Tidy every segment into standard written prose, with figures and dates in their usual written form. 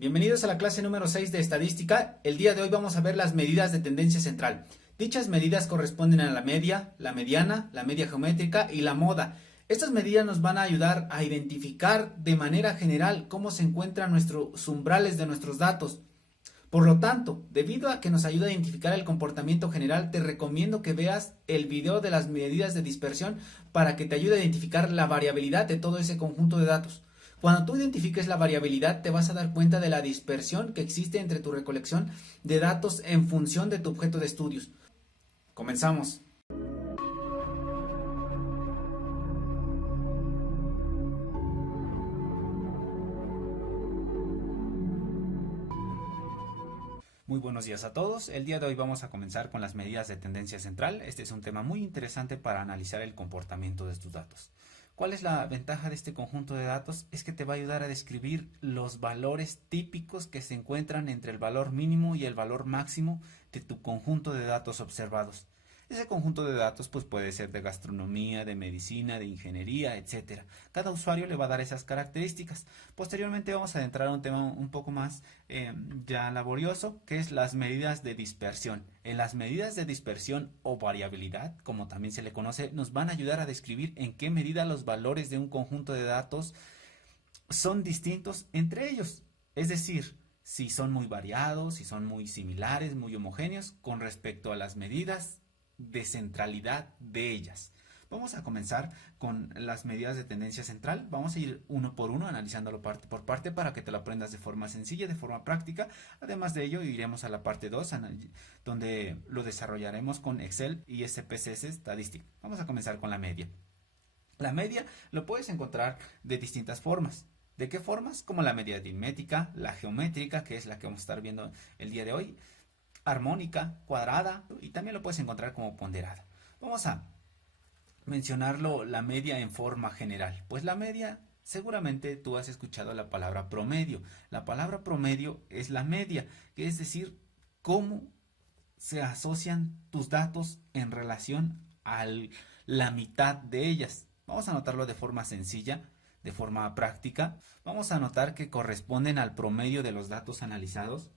Bienvenidos a la clase número 6 de estadística. El día de hoy vamos a ver las medidas de tendencia central. Dichas medidas corresponden a la media, la mediana, la media geométrica y la moda. Estas medidas nos van a ayudar a identificar de manera general cómo se encuentran nuestros umbrales de nuestros datos. Por lo tanto, debido a que nos ayuda a identificar el comportamiento general, te recomiendo que veas el video de las medidas de dispersión para que te ayude a identificar la variabilidad de todo ese conjunto de datos. Cuando tú identifiques la variabilidad, te vas a dar cuenta de la dispersión que existe entre tu recolección de datos en función de tu objeto de estudios. Comenzamos. Muy buenos días a todos. El día de hoy vamos a comenzar con las medidas de tendencia central. Este es un tema muy interesante para analizar el comportamiento de tus datos. ¿Cuál es la ventaja de este conjunto de datos? Es que te va a ayudar a describir los valores típicos que se encuentran entre el valor mínimo y el valor máximo de tu conjunto de datos observados. Ese conjunto de datos pues puede ser de gastronomía, de medicina, de ingeniería, etcétera. Cada usuario le va a dar esas características. Posteriormente vamos a entrar a un tema un poco más ya laborioso, que es las medidas de dispersión. En las medidas de dispersión o variabilidad, como también se le conoce, nos van a ayudar a describir en qué medida los valores de un conjunto de datos son distintos entre ellos. Es decir, si son muy variados, si son muy similares, muy homogéneos con respecto a las medidas de centralidad de ellas. Vamos a comenzar con las medidas de tendencia central. Vamos a ir uno por uno, analizándolo parte por parte para que te lo aprendas de forma sencilla, de forma práctica. Además de ello, iremos a la parte 2, donde lo desarrollaremos con Excel y SPSS Statistics. Vamos a comenzar con la media. La media lo puedes encontrar de distintas formas. ¿De qué formas? Como la media aritmética, la geométrica, que es la que vamos a estar viendo el día de hoy, armónica, cuadrada, y también lo puedes encontrar como ponderada. Vamos a mencionarlo la media en forma general. Pues la media, seguramente tú has escuchado la palabra promedio. La palabra promedio es la media, que es decir, cómo se asocian tus datos en relación a la mitad de ellas. Vamos a anotarlo de forma sencilla, de forma práctica. Vamos a anotar que corresponden al promedio de los datos analizados.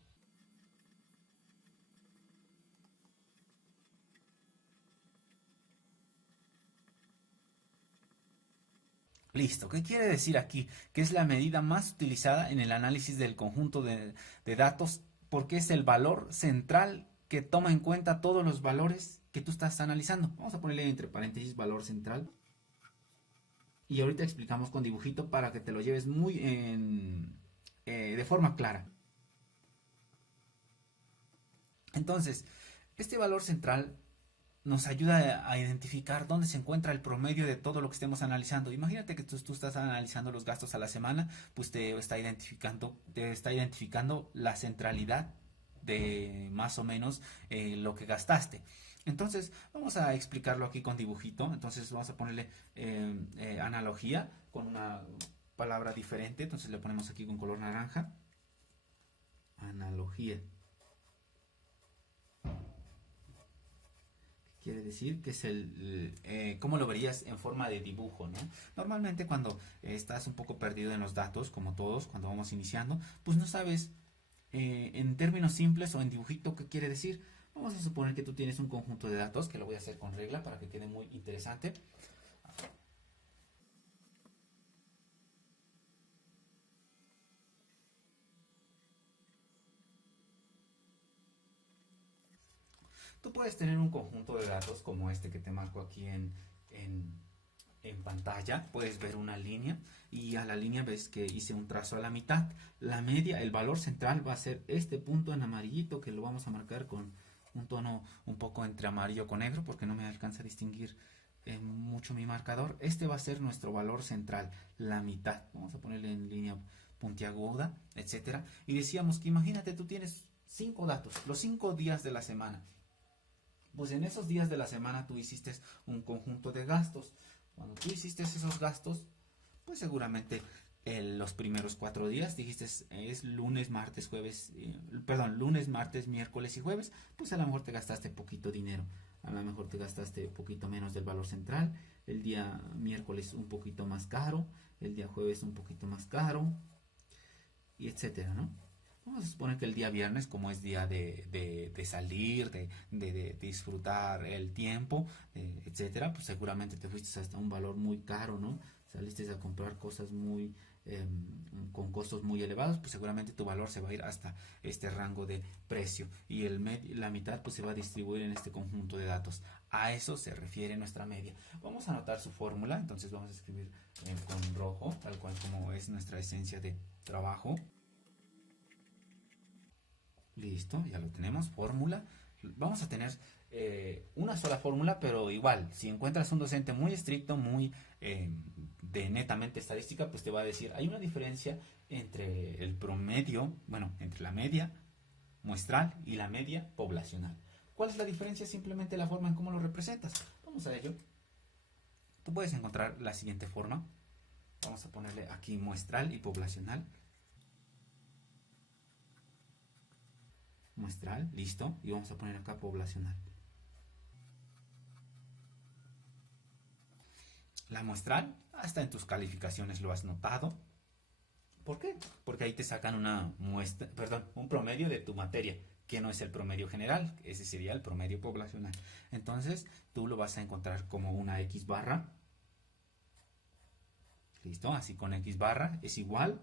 Listo, ¿qué quiere decir aquí? Que es la medida más utilizada en el análisis del conjunto de datos porque es el valor central que toma en cuenta todos los valores que tú estás analizando. Vamos a ponerle entre paréntesis valor central. Y ahorita explicamos con dibujito para que te lo lleves muy de forma clara. Entonces, este valor central nos ayuda a identificar dónde se encuentra el promedio de todo lo que estemos analizando. Imagínate que tú estás analizando los gastos a la semana, pues te está identificando la centralidad de más o menos lo que gastaste. Entonces, vamos a explicarlo aquí con dibujito. Entonces, vamos a ponerle analogía con una palabra diferente. Entonces, le ponemos aquí con color naranja. Analogía. Quiere decir que es ¿cómo lo verías en forma de dibujo, ¿no? Normalmente cuando estás un poco perdido en los datos, como todos, cuando vamos iniciando, pues no sabes en términos simples o en dibujito qué quiere decir. Vamos a suponer que tú tienes un conjunto de datos, que lo voy a hacer con regla para que quede muy interesante. Tú puedes tener un conjunto de datos como este que te marco aquí en pantalla. Puedes ver una línea y a la línea ves que hice un trazo a la mitad. La media, el valor central va a ser este punto en amarillito que lo vamos a marcar con un tono un poco entre amarillo con negro porque no me alcanza a distinguir mucho mi marcador. Este va a ser nuestro valor central, la mitad. Vamos a ponerle en línea puntiaguda, etcétera. Y decíamos que imagínate tú tienes 5 datos, los 5 días de la semana. Pues en esos días de la semana tú hiciste un conjunto de gastos. Cuando tú hiciste esos gastos, pues seguramente los primeros 4 días dijiste es lunes, martes, jueves, lunes, martes, miércoles y jueves, pues a lo mejor te gastaste poquito dinero. A lo mejor te gastaste poquito menos del valor central. El día miércoles un poquito más caro, el día jueves un poquito más caro, y etcétera, ¿no? Vamos a suponer que el día viernes, como es día de salir, de disfrutar el tiempo, etcétera, pues seguramente te fuiste hasta un valor muy caro, ¿no? Saliste a comprar cosas muy con costos muy elevados, pues seguramente tu valor se va a ir hasta este rango de precio y la mitad pues se va a distribuir en este conjunto de datos. A eso se refiere nuestra media. Vamos a anotar su fórmula, entonces vamos a escribir con rojo, tal cual como es nuestra esencia de trabajo. Listo, ya lo tenemos, fórmula. Vamos a tener una sola fórmula, pero igual, si encuentras un docente muy estricto, muy de netamente estadística, pues te va a decir, hay una diferencia entre el promedio, bueno, entre la media muestral y la media poblacional. ¿Cuál es la diferencia? Simplemente la forma en cómo lo representas. Vamos a ello. Tú puedes encontrar la siguiente forma. Vamos a ponerle aquí muestral y poblacional. Muestral, listo, y vamos a poner acá poblacional. La muestral, hasta en tus calificaciones lo has notado. ¿Por qué? Porque ahí te sacan una muestra, perdón, un promedio de tu materia, que no es el promedio general, ese sería el promedio poblacional. Entonces, tú lo vas a encontrar como una X barra. Listo, así con X barra es igual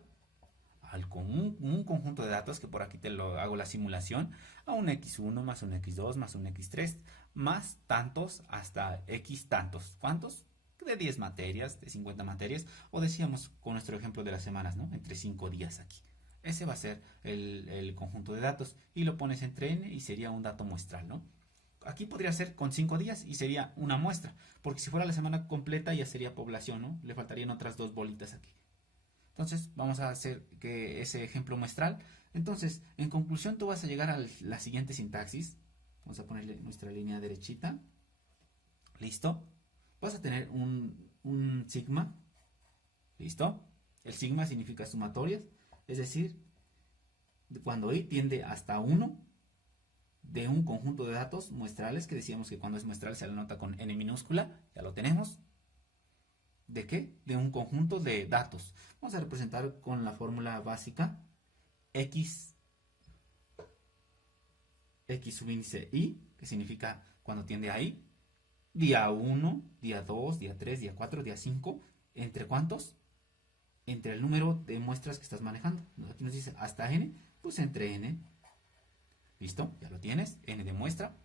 un conjunto de datos, que por aquí te lo hago la simulación, a un x1 más un x2 más un x3 más tantos hasta x tantos. ¿Cuántos? De 10 materias, de 50 materias, o decíamos con nuestro ejemplo de las semanas, ¿no? Entre 5 días aquí. Ese va a ser el conjunto de datos y lo pones entre n y sería un dato muestral, ¿no? Aquí podría ser con 5 días y sería una muestra, porque si fuera la semana completa ya sería población, ¿no? Le faltarían otras dos bolitas aquí. Entonces vamos a hacer que ese ejemplo muestral. Entonces, en conclusión, tú vas a llegar a la siguiente sintaxis. Vamos a ponerle nuestra línea derechita. Listo. Vas a tener un sigma. Listo. El sigma significa sumatorias. Es decir, cuando i tiende hasta 1 de un conjunto de datos muestrales, que decíamos que cuando es muestral se le nota con n minúscula. Ya lo tenemos. ¿De qué? De un conjunto de datos. Vamos a representar con la fórmula básica x subíndice i, que significa cuando tiende a i, día 1, día 2, día 3, día 4, día 5, ¿entre cuántos? Entre el número de muestras que estás manejando. Aquí nos dice hasta n, pues entre n. ¿Listo? Ya lo tienes, n de muestra.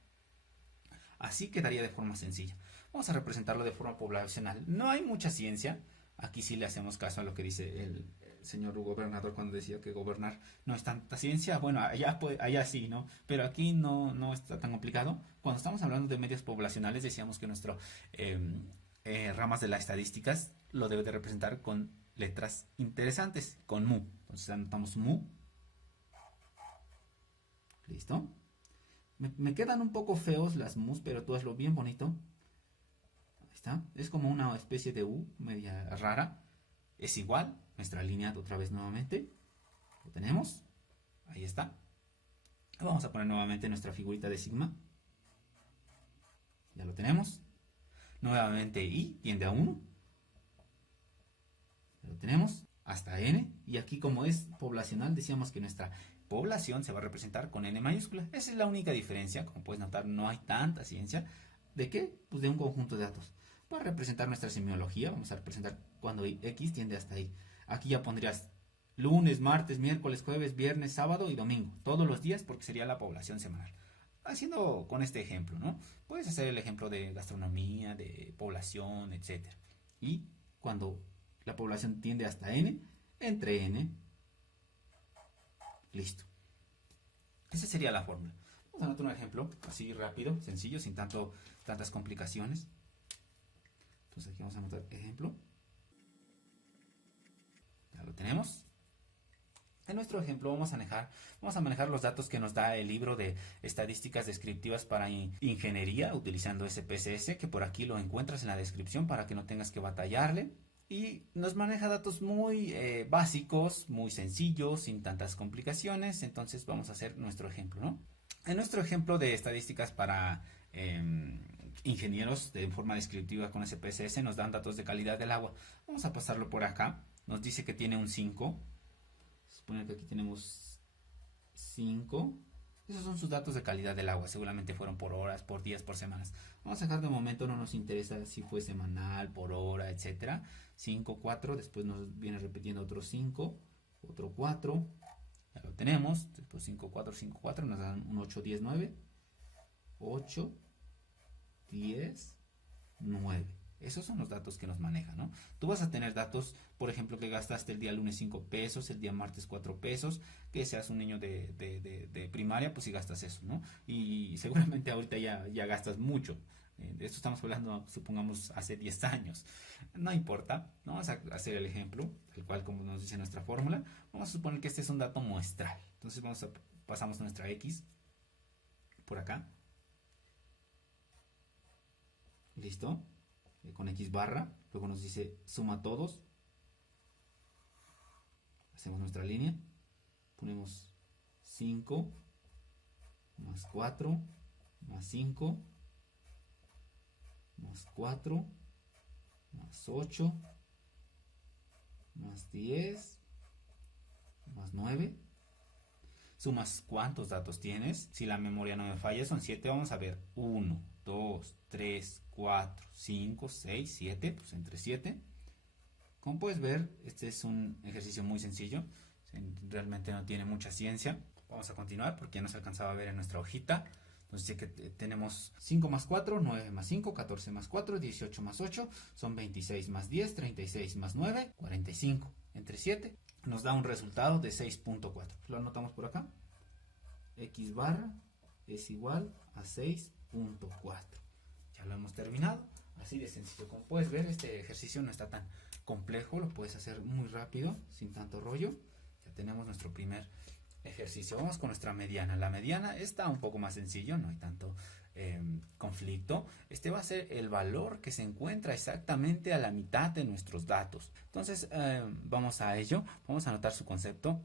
Así quedaría de forma sencilla. Vamos a representarlo de forma poblacional. No hay mucha ciencia. Aquí sí le hacemos caso a lo que dice el señor gobernador cuando decía que gobernar no es tanta ciencia. Bueno, allá sí, ¿no? Pero aquí no está tan complicado. Cuando estamos hablando de medios poblacionales, decíamos que nuestro ramas de las estadísticas lo debe de representar con letras interesantes, con mu. Entonces anotamos mu. ¿Listo? Me quedan un poco feos las mus, pero tú hazlo bien bonito. Ahí está. Es como una especie de U media rara. Es igual. Nuestra línea otra vez nuevamente. Lo tenemos. Ahí está. Vamos a poner nuevamente nuestra figurita de sigma. Ya lo tenemos. Nuevamente i tiende a 1. Ya lo tenemos. Hasta n. Y aquí como es poblacional decíamos que nuestra población se va a representar con n mayúscula. Esa es la única diferencia. Como puedes notar, no hay tanta ciencia. ¿De qué? Pues de un conjunto de datos. Para representar nuestra semiología, vamos a representar cuando x tiende hasta ahí. Aquí ya pondrías lunes, martes, miércoles, jueves, viernes, sábado y domingo. Todos los días porque sería la población semanal. Haciendo con este ejemplo, ¿no? Puedes hacer el ejemplo de gastronomía, de población, etc. Y cuando la población tiende hasta n, entre n. Listo. Esa sería la fórmula. Vamos a anotar un ejemplo así rápido, sencillo, sin tantas complicaciones. Entonces aquí vamos a anotar ejemplo. Ya lo tenemos. En nuestro ejemplo vamos a manejar los datos que nos da el libro de estadísticas descriptivas para ingeniería utilizando SPSS, que por aquí lo encuentras en la descripción para que no tengas que batallarle. Y nos maneja datos muy básicos, muy sencillos, sin tantas complicaciones. Entonces vamos a hacer nuestro ejemplo, ¿no? En nuestro ejemplo de estadísticas para ingenieros de forma descriptiva con SPSS nos dan datos de calidad del agua. Vamos a pasarlo por acá. Nos dice que tiene un 5. Supone que aquí tenemos 5. Esos son sus datos de calidad del agua. Seguramente fueron por horas, por días, por semanas. Vamos a dejar de momento, no nos interesa si fue semanal, por hora, etcétera. 5, 4. Después nos viene repitiendo otros 5. Otro 4. Ya lo tenemos. Después 5, 4, 5, 4. Nos dan un 8, 10, 9. 8, 10, 9. Esos son los datos que nos manejan, ¿no? Tú vas a tener datos, por ejemplo, que gastaste el día lunes 5 pesos, el día martes 4 pesos, que seas un niño de primaria, pues si gastas eso, ¿no? Y seguramente ahorita ya gastas mucho. De esto estamos hablando, supongamos, hace 10 años. No importa, ¿no? Vamos a hacer el ejemplo, el cual, como nos dice nuestra fórmula, vamos a suponer que este es un dato muestral. Entonces pasamos nuestra X por acá. ¿Listo? Con X barra, luego nos dice suma todos, hacemos nuestra línea, ponemos 5 más 4 más 5 más 4 más 8 más 10 más 9. Sumas cuántos datos tienes. Si la memoria no me falla, son 7. Vamos a ver: 1, 2, 3, 4, 5, 6, 7. Pues entre 7. Como puedes ver, este es un ejercicio muy sencillo. Realmente no tiene mucha ciencia. Vamos a continuar porque ya nos alcanzaba a ver en nuestra hojita. Entonces que tenemos 5 más 4, 9 más 5, 14 más 4, 18 más 8, son 26 más 10, 36 más 9, 45. Entre 7 nos da un resultado de 6.4. Lo anotamos por acá. X barra es igual a 6.4. Ya lo hemos terminado. Así de sencillo. Como puedes ver, este ejercicio no está tan complejo. Lo puedes hacer muy rápido, sin tanto rollo. Ya tenemos nuestro primer ejercicio. Vamos con nuestra mediana. La mediana está un poco más sencillo, no hay tanto conflicto. Este va a ser el valor que se encuentra exactamente a la mitad de nuestros datos. Entonces vamos a ello. Vamos a anotar su concepto.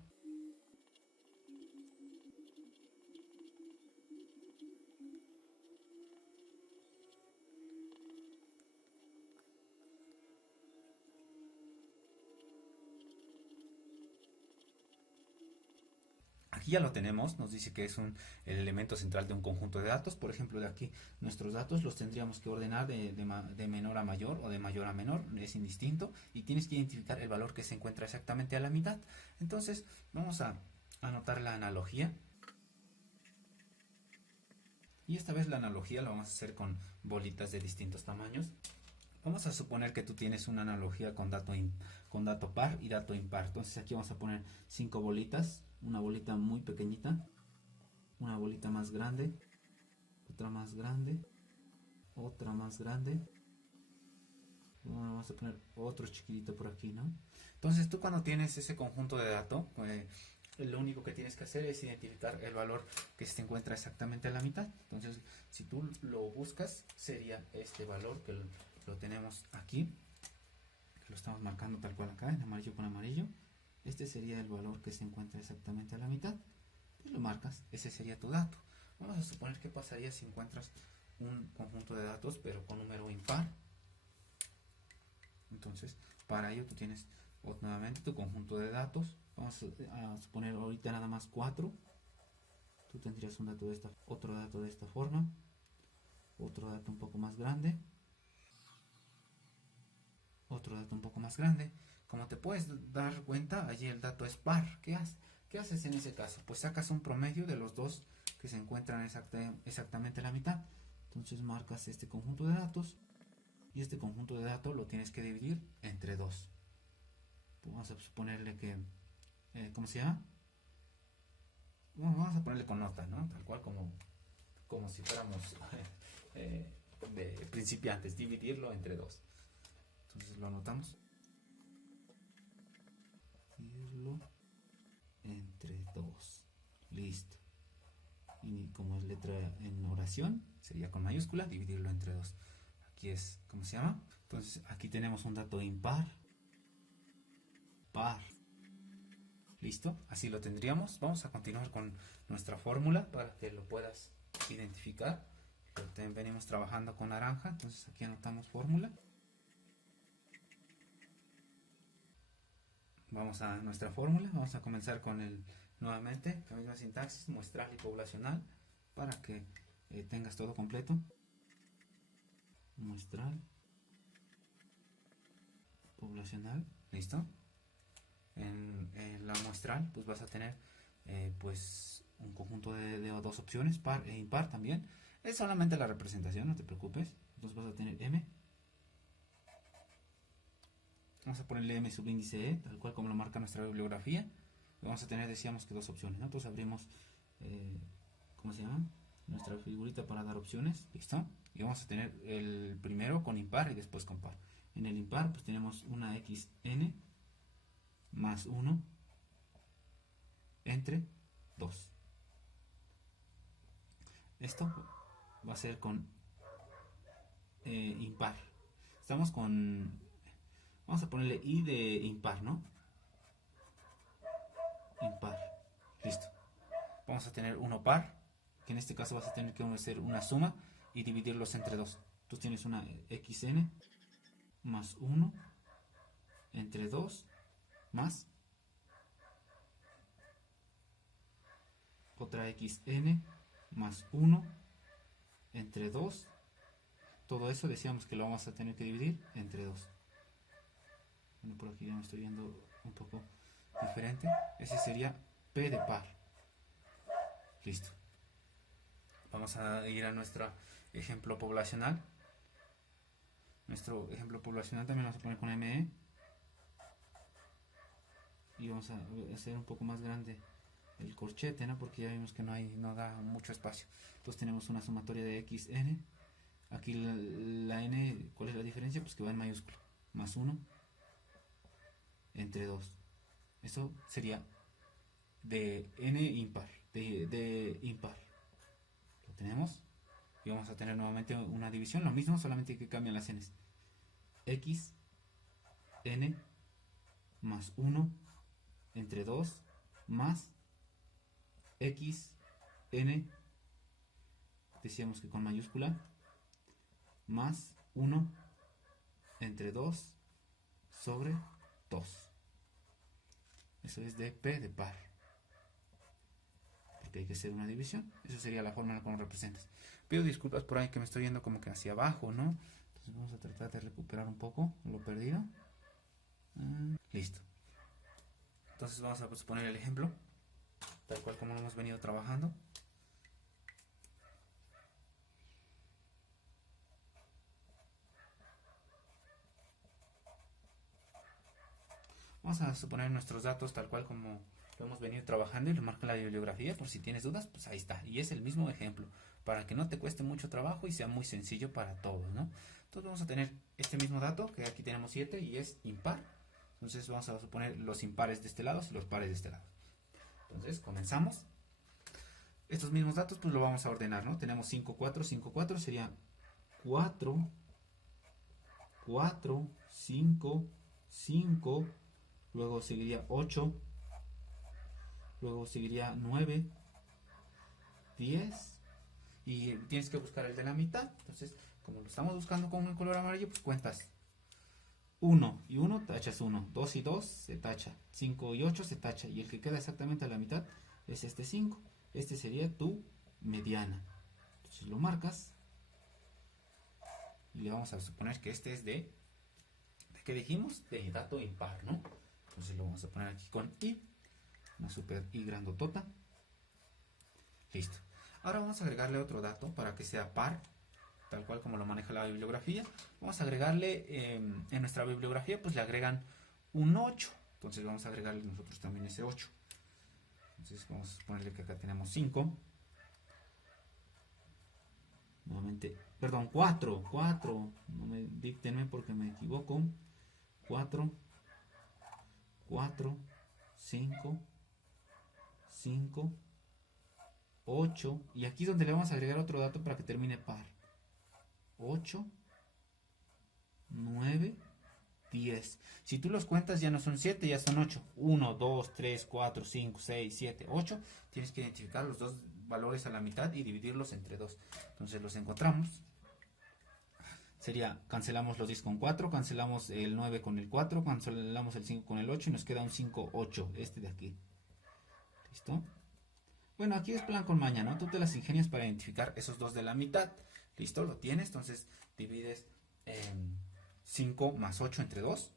Aquí ya lo tenemos, nos dice que es el elemento central de un conjunto de datos. Por ejemplo, de aquí nuestros datos los tendríamos que ordenar de menor a mayor o de mayor a menor, es indistinto, y tienes que identificar el valor que se encuentra exactamente a la mitad. Entonces vamos a anotar la analogía. Y esta vez la analogía la vamos a hacer con bolitas de distintos tamaños. Vamos a suponer que tú tienes una analogía con dato par y dato impar. Entonces aquí vamos a poner 5 bolitas. Una bolita muy pequeñita, una bolita más grande, otra más grande, otra más grande. Vamos a poner otro chiquitito por aquí, ¿no? Entonces tú cuando tienes ese conjunto de datos, lo único que tienes que hacer es identificar el valor que se encuentra exactamente a la mitad. Entonces si tú lo buscas, sería este valor que lo tenemos aquí, que lo estamos marcando tal cual acá, en amarillo con amarillo. Este sería el valor que se encuentra exactamente a la mitad. Pues lo marcas, ese sería tu dato. Vamos a suponer que pasaría si encuentras un conjunto de datos pero con número impar. Entonces para ello tú tienes nuevamente tu conjunto de datos. Vamos a suponer ahorita nada más 4. Tú tendrías un dato otro dato de esta forma, otro dato un poco más grande, otro dato un poco más grande. Como te puedes dar cuenta, allí el dato es par. ¿Qué haces en ese caso? Pues sacas un promedio de los dos que se encuentran exactamente a la mitad. Entonces marcas este conjunto de datos y este conjunto de datos lo tienes que dividir entre 2. Pues vamos a suponerle que, ¿cómo se llama? Bueno, vamos a ponerle con nota, ¿no? Tal cual como si fuéramos de principiantes, dividirlo entre 2. Entonces lo anotamos. Entre 2. Listo. Y como es letra en oración, sería con mayúscula, dividirlo entre 2. Aquí es, ¿cómo se llama? Entonces aquí tenemos un dato impar, par. Listo, así lo tendríamos. Vamos a continuar con nuestra fórmula para que lo puedas identificar. Venimos trabajando con naranja, entonces aquí anotamos fórmula. Vamos a nuestra fórmula, vamos a comenzar con Nuevamente, la misma sintaxis, muestral y poblacional, para que tengas todo completo. Muestral, poblacional, listo. En la muestral, pues vas a tener pues un conjunto de dos opciones, par e impar también. Es solamente la representación, no te preocupes. Entonces vas a tener m. Vamos a ponerle m subíndice e, tal cual como lo marca nuestra bibliografía. Vamos a tener, decíamos que dos opciones, ¿no? Entonces abrimos, ¿cómo se llama? Nuestra figurita para dar opciones, ¿listo? Y vamos a tener el primero con impar y después con par. En el impar, pues tenemos una xn más 1 entre 2. Esto va a ser con impar. Estamos con, vamos a ponerle i de impar, ¿no? Impar, listo. Vamos a tener uno par, que en este caso vas a tener que hacer una suma y dividirlos entre 2. Tú tienes una xn más 1 entre 2 más otra xn más 1 entre 2. Todo eso decíamos que lo vamos a tener que dividir entre 2. Bueno, por aquí ya me estoy viendo un poco diferente. Ese sería p de par. Listo. Vamos a ir a nuestro ejemplo poblacional. Nuestro ejemplo poblacional también lo vamos a poner con ME. Y vamos a hacer un poco más grande el corchete, ¿no? Porque ya vimos que no da mucho espacio. Entonces tenemos una sumatoria de xn. Aquí la n, ¿cuál es la diferencia? Pues que va en mayúscula. Más 1 entre 2. Eso sería de n impar. De impar. Lo tenemos. Y vamos a tener nuevamente una división. Lo mismo, solamente que cambian las n's. X, n, más 1 entre 2 más x, n, decíamos que con mayúscula, más 1 entre 2 sobre 2. Eso es de p de par, porque hay que hacer una división. Eso sería la forma en la que lo representas. Pido disculpas por ahí que me estoy yendo como que hacia abajo, ¿no? Entonces vamos a tratar de recuperar un poco lo perdido. Listo. Entonces vamos a poner el ejemplo tal cual como lo hemos venido trabajando. Vamos a suponer nuestros datos tal cual como lo hemos venido trabajando y lo marco en la bibliografía. Por si tienes dudas, pues ahí está. Y es el mismo ejemplo, para que no te cueste mucho trabajo y sea muy sencillo para todos, ¿no? Entonces vamos a tener este mismo dato, que aquí tenemos 7 y es impar. Entonces vamos a suponer los impares de este lado y los pares de este lado. Entonces comenzamos. Estos mismos datos pues lo vamos a ordenar, ¿no? Tenemos 5, 4, 5, 4, sería 4, 4, 5, 5, luego seguiría 8, luego seguiría 9, 10, y tienes que buscar el de la mitad. Entonces, como lo estamos buscando con el color amarillo, pues cuentas 1 y 1, tachas 1, 2 y 2, se tacha, 5 y 8 se tacha, y el que queda exactamente a la mitad es este 5. Este sería tu mediana. Entonces lo marcas y le vamos a suponer que este es ¿de qué dijimos? De dato impar, ¿no? Entonces lo vamos a poner aquí con i, una super i grandotota. Listo. Ahora vamos a agregarle otro dato para que sea par, tal cual como lo maneja la bibliografía. Vamos a agregarle, en nuestra bibliografía pues le agregan un 8. Entonces vamos a agregarle nosotros también ese 8. Entonces vamos a ponerle que acá tenemos 5. Nuevamente, perdón, 4. No me díctenme porque me equivoco. 4, 4, 5, 5, 8. Y aquí es donde le vamos a agregar otro dato para que termine par. 8, 9, 10. Si tú los cuentas ya no son 7, ya son 8. 1, 2, 3, 4, 5, 6, 7, 8. Tienes que identificar los dos valores a la mitad y dividirlos entre 2. Entonces los encontramos. Sería, cancelamos los 10 con 4, cancelamos el 9 con el 4, cancelamos el 5 con el 8 y nos queda un 5, 8. Este de aquí. ¿Listo? Bueno, aquí es plan con maña, ¿no? Tú te las ingenias para identificar esos dos de la mitad. ¿Listo? Lo tienes, entonces divides 5 más 8 entre 2.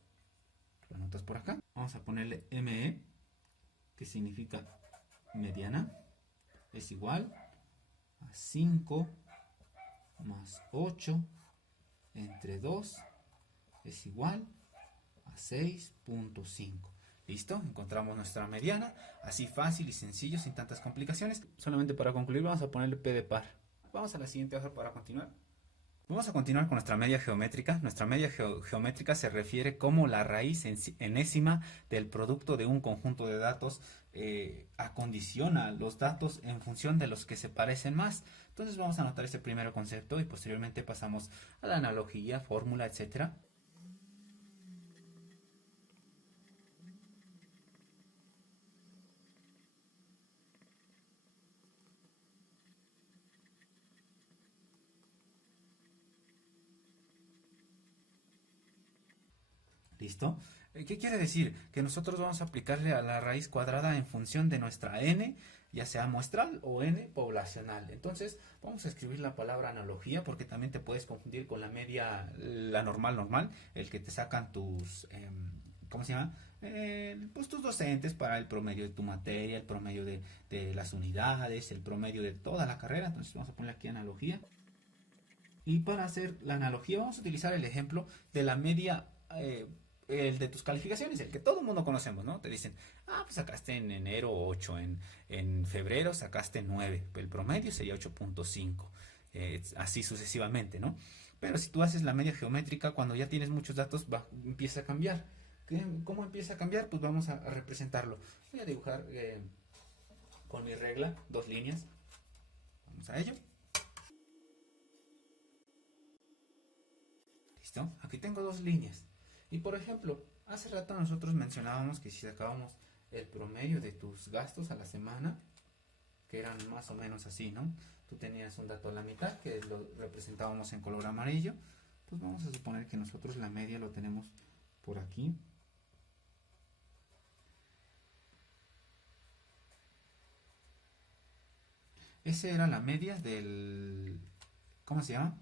Lo anotas por acá. Vamos a ponerle ME, que significa mediana, es igual a 5 más 8 entre 2 es igual a 6.5. ¿Listo? Encontramos nuestra mediana, así fácil y sencillo, sin tantas complicaciones. Solamente para concluir vamos a ponerle P de par. Vamos a la siguiente hoja para continuar. Vamos a continuar con nuestra media geométrica. Nuestra media geométrica se refiere como la raíz enésima del producto de un conjunto de datos. Acondiciona los datos en función de los que se parecen más. Entonces vamos a anotar este primer concepto y posteriormente pasamos a la analogía, fórmula, etcétera. ¿Listo? ¿Qué quiere decir? Que nosotros vamos a aplicarle a la raíz cuadrada en función de nuestra n, ya sea muestral o n poblacional. Entonces, vamos a escribir la palabra analogía porque también te puedes confundir con la media, la normal, el que te sacan tus, ¿cómo se llama? Pues tus docentes para el promedio de tu materia, el promedio de las unidades, el promedio de toda la carrera. Entonces, vamos a poner aquí analogía. Y para hacer la analogía, vamos a utilizar el ejemplo de la media. El de tus calificaciones, el que todo el mundo conocemos, ¿no? Te dicen, pues sacaste en enero 8, en febrero sacaste 9, el promedio sería 8.5, así sucesivamente, ¿no? Pero si tú haces la media geométrica, cuando ya tienes muchos datos, empieza a cambiar. ¿Cómo empieza a cambiar? Pues vamos a representarlo. Voy a dibujar con mi regla 2 líneas. Vamos a ello. ¿Listo? Aquí tengo 2 líneas. Y por ejemplo, hace rato nosotros mencionábamos que si sacábamos el promedio de tus gastos a la semana, que eran más o menos así, ¿no? Tú tenías un dato a la mitad, que lo representábamos en color amarillo, pues vamos a suponer que nosotros la media lo tenemos por aquí. Esa era la media del, ¿cómo se llama?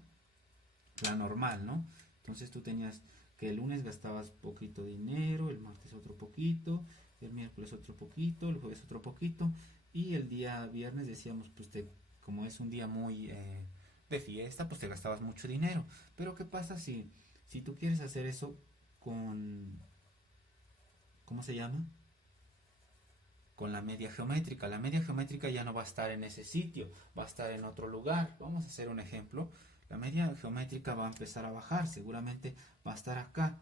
La normal, ¿no? Entonces tú tenías que el lunes gastabas poquito dinero, el martes otro poquito, el miércoles otro poquito, el jueves otro poquito y el día viernes decíamos, pues como es un día muy de fiesta, pues te gastabas mucho dinero. Pero ¿qué pasa si tú quieres hacer eso con, ¿cómo se llama? Con la media geométrica. La media geométrica ya no va a estar en ese sitio, va a estar en otro lugar. Vamos a hacer un ejemplo. La media geométrica va a empezar a bajar, seguramente va a estar acá,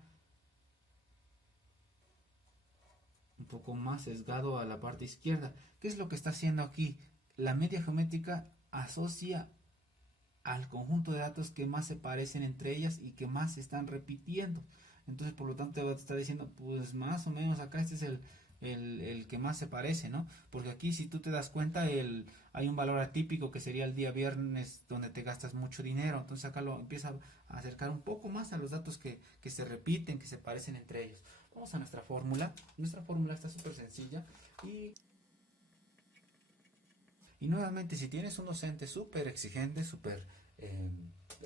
un poco más sesgado a la parte izquierda. ¿Qué es lo que está haciendo aquí? La media geométrica asocia al conjunto de datos que más se parecen entre ellas y que más se están repitiendo. Entonces, por lo tanto, te está diciendo, pues más o menos acá este es el que más se parece, ¿no? Porque aquí, si tú te das cuenta, hay un valor atípico que sería el día viernes donde te gastas mucho dinero. Entonces acá lo empieza a acercar un poco más a los datos que se repiten, que se parecen entre ellos. Vamos a nuestra fórmula. Nuestra fórmula está súper sencilla y nuevamente, si tienes un docente súper exigente, súper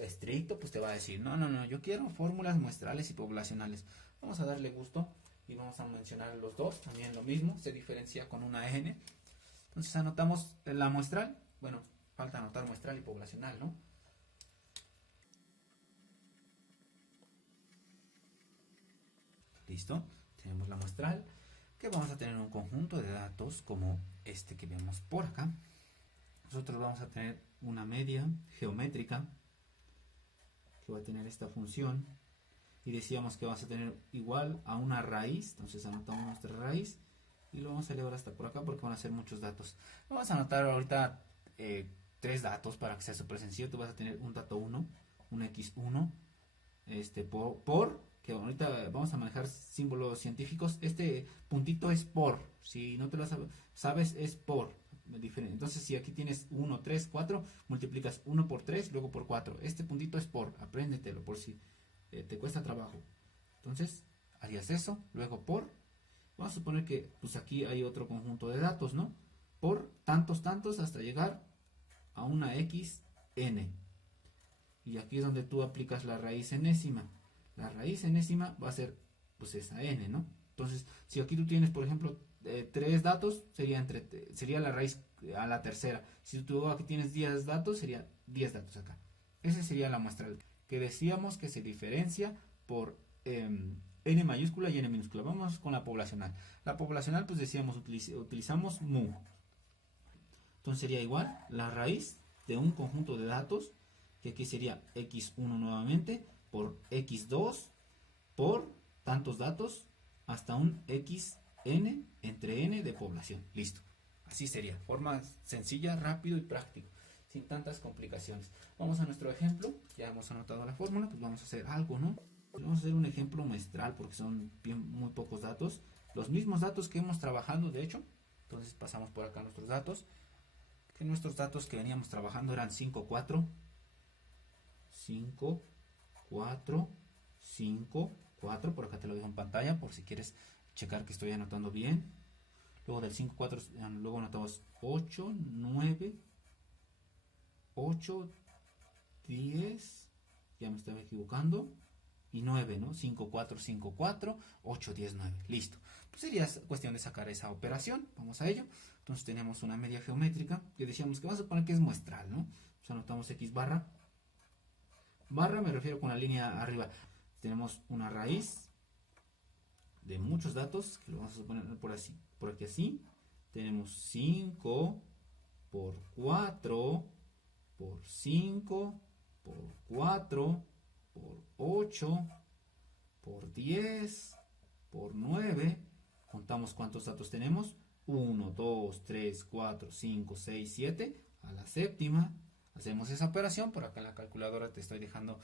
estricto, pues te va a decir, no, yo quiero fórmulas muestrales y poblacionales. Vamos a darle gusto y vamos a mencionar los dos, también lo mismo, se diferencia con una n. Entonces anotamos la muestral, bueno, falta anotar muestral y poblacional, ¿no? Listo, tenemos la muestral, que vamos a tener un conjunto de datos como este que vemos por acá. Nosotros vamos a tener una media geométrica que va a tener esta función y decíamos que vamos a tener igual a una raíz. Entonces anotamos nuestra raíz y lo vamos a elevar hasta por acá porque van a ser muchos datos. Vamos a anotar ahorita 3 datos para que sea súper sencillo. Tú vas a tener un dato 1, un x1 por que ahorita vamos a manejar símbolos científicos. Este puntito es por, si no te lo sabes es por. Entonces si aquí tienes 1, 3, 4, multiplicas 1 por 3, luego por 4. Este puntito es por, apréndetelo por si te cuesta trabajo. Entonces harías eso, luego por. Vamos a suponer que pues aquí hay otro conjunto de datos, ¿no? por tantos hasta llegar a una x n. Y aquí es donde tú aplicas la raíz enésima. La raíz enésima va a ser pues esa n, ¿no? Entonces, si aquí tú tienes, por ejemplo, 3 datos, sería la raíz a la tercera. Si tú aquí tienes 10 datos, sería 10 datos acá. Esa sería la muestra que decíamos que se diferencia por n mayúscula y n minúscula. Vamos con la poblacional. La poblacional, pues decíamos, utilizamos mu. Entonces sería igual la raíz de un conjunto de datos, que aquí sería x1 nuevamente, por x2, por tantos datos, hasta un xn entre n de población. Listo. Así sería. Forma sencilla, rápido y práctico, sin tantas complicaciones. Vamos a nuestro ejemplo. Ya hemos anotado la fórmula, pues vamos a hacer algo, ¿no? Pues vamos a hacer un ejemplo muestral porque son muy pocos datos. Los mismos datos que hemos trabajado, de hecho. Entonces pasamos por acá nuestros datos. Que nuestros datos que veníamos trabajando eran 5, 4, 5, 4, 5, 4. Por acá te lo dejo en pantalla por si quieres checar que estoy anotando bien. Luego del 5, 4, luego anotamos 8, 9, 8, 10. Ya me estaba equivocando. Y 9, ¿no? 5, 4, 5, 4, 8, 10, 9. Listo. Pues sería cuestión de sacar esa operación. Vamos a ello. Entonces tenemos una media geométrica que decíamos que vamos a suponer que es muestral, ¿no? Pues anotamos x barra. Barra me refiero con la línea arriba. Tenemos una raíz de muchos datos, que lo vamos a suponer por aquí así. Tenemos 5 por 4 por 5 por 4 por 8 por 10 por 9. Contamos cuántos datos tenemos. 1, 2, 3, 4, 5, 6, 7. A la séptima hacemos esa operación. Por acá en la calculadora te estoy dejando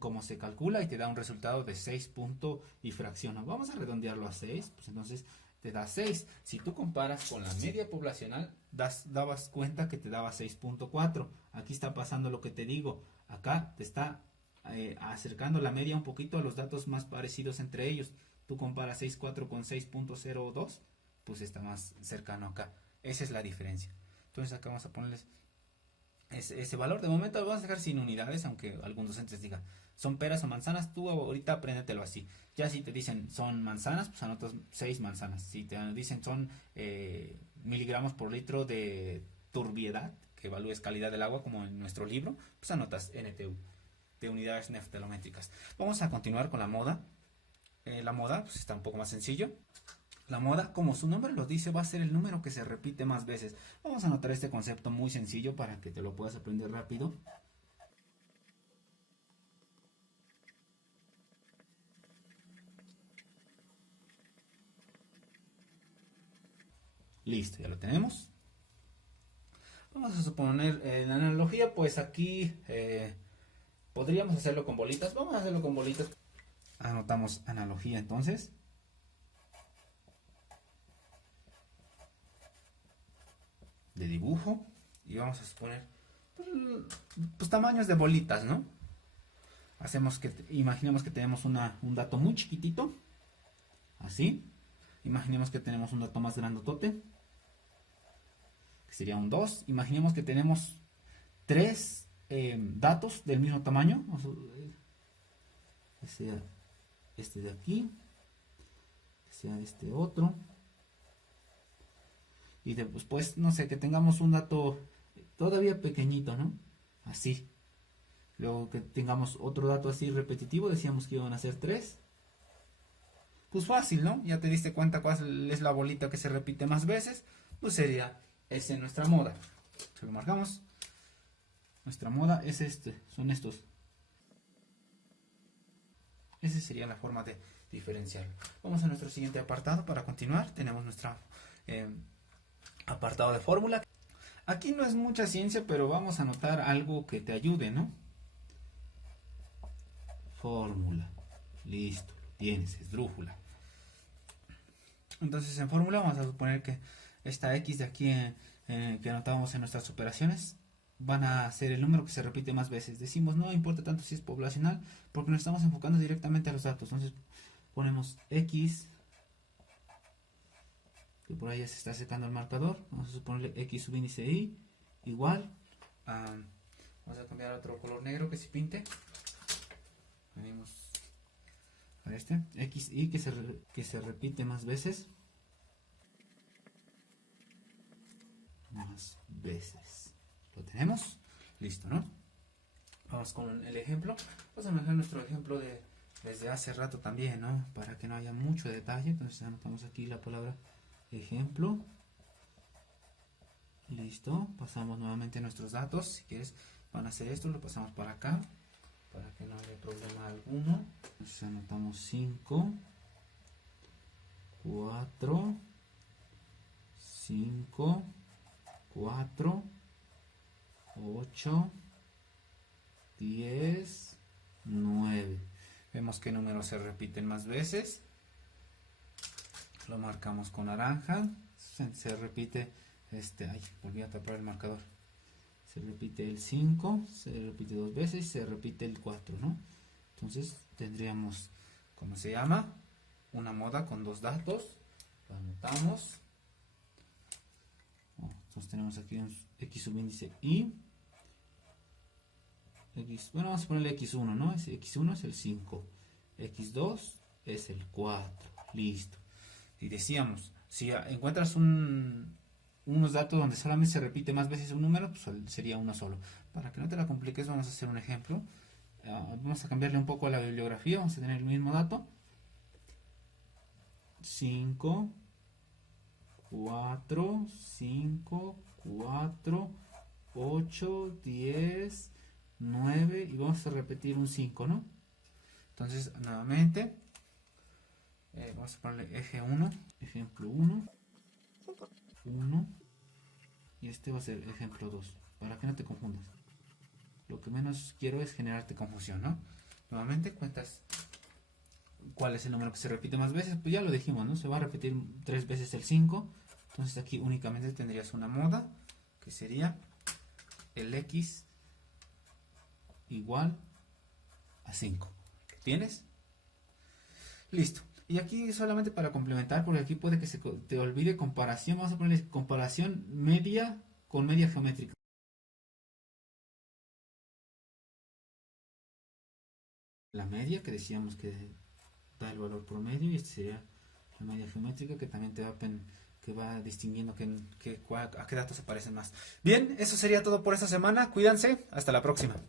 cómo se calcula y te da un resultado de 6 punto y fracción. Vamos a redondearlo a 6. Pues entonces te da 6. Si tú comparas con la media poblacional, dabas cuenta que te daba 6.4. Aquí está pasando lo que te digo. Acá te está acercando la media un poquito a los datos más parecidos entre ellos. Tú comparas 6.4 con 6.02, pues está más cercano acá. Esa es la diferencia. Entonces acá vamos a ponerles ese valor. De momento lo vamos a dejar sin unidades, aunque algún docentes digan son peras o manzanas. Tú ahorita apréndetelo así. Ya si te dicen son manzanas, pues anotas 6 manzanas. Si te dicen son miligramos por litro de turbiedad, que evalúes calidad del agua, como en nuestro libro, pues anotas NTU, de unidades neftelométricas. Vamos a continuar con la moda. La moda pues está un poco más sencillo. La moda, como su nombre lo dice, va a ser el número que se repite más veces. Vamos a anotar este concepto muy sencillo para que te lo puedas aprender rápido. Listo, ya lo tenemos. Vamos a suponer en analogía, pues aquí podríamos hacerlo con bolitas. Vamos a hacerlo con bolitas. Anotamos analogía entonces. De dibujo. Y vamos a suponer pues tamaños de bolitas, ¿no? Imaginemos que tenemos un dato muy chiquitito. Así. Imaginemos que tenemos un dato más grandotote, que sería un 2. Imaginemos que tenemos 3 datos del mismo tamaño. Que sea este de aquí, que sea este otro. Y después, no sé, que tengamos un dato todavía pequeñito, ¿no? Así. Luego que tengamos otro dato así repetitivo, decíamos que iban a ser 3. Pues fácil, ¿no? Ya te diste cuenta cuál es la bolita que se repite más veces. Pues sería ese nuestra moda. Se lo marcamos. Nuestra moda es son estos. Esa sería la forma de diferenciarlo. Vamos a nuestro siguiente apartado para continuar. Tenemos nuestro apartado de fórmula. Aquí no es mucha ciencia, pero vamos a anotar algo que te ayude, ¿no? Fórmula. Listo, lo tienes, esdrújula. Entonces en fórmula vamos a suponer que esta x de aquí que anotamos en nuestras operaciones van a ser el número que se repite más veces. Decimos no importa tanto si es poblacional porque nos estamos enfocando directamente a los datos. Entonces ponemos x que por ahí ya se está secando el marcador. Vamos a suponerle x subíndice y igual a, vamos a cambiar a otro color negro que se pinte. Venimos a este x y que se repite más veces. Lo tenemos listo, ¿no? Vamos con el ejemplo. Vamos a manejar nuestro ejemplo desde hace rato también, ¿no? Para que no haya mucho detalle. Entonces anotamos aquí la palabra ejemplo. Listo. Pasamos nuevamente nuestros datos. Si quieres van a hacer esto, lo pasamos para acá para que no haya problema alguno. Entonces anotamos 5, 4, 5, 4, 8, 10, 9. Vemos que números se repiten más veces. Lo marcamos con naranja. Se repite volví a tapar el marcador. Se repite el 5, se repite 2 veces y se repite el 4, ¿no? Entonces tendríamos, ¿cómo se llama? Una moda con 2 datos. Lo anotamos. Entonces tenemos aquí un x subíndice y bueno, vamos a ponerle x1, ¿no? X1 es el 5, x2 es el 4, listo. Y decíamos, si encuentras unos datos donde solamente se repite más veces un número, pues sería uno solo. Para que no te la compliques, vamos a hacer un ejemplo. Vamos a cambiarle un poco a la bibliografía, vamos a tener el mismo dato. 5, 4, 5, 4, 8, 10, 9 y vamos a repetir un 5, ¿no? Entonces nuevamente vamos a ponerle eje 1, ejemplo 1, 1 y este va a ser ejemplo 2, para que no te confundas. Lo que menos quiero es generarte confusión, ¿no? Nuevamente cuentas cuál es el número que se repite más veces, pues ya lo dijimos, ¿no? Se va a repetir 3 veces el 5, entonces aquí únicamente tendrías una moda que sería el x igual a 5. ¿Tienes? Listo. Y aquí solamente para complementar, porque aquí puede que se te olvide comparación, vamos a poner comparación media con media geométrica. La media que decíamos que da el valor promedio y este sería la media geométrica que también te va distinguiendo a qué datos se parecen más. Bien, eso sería todo por esta semana. Cuídense. Hasta la próxima.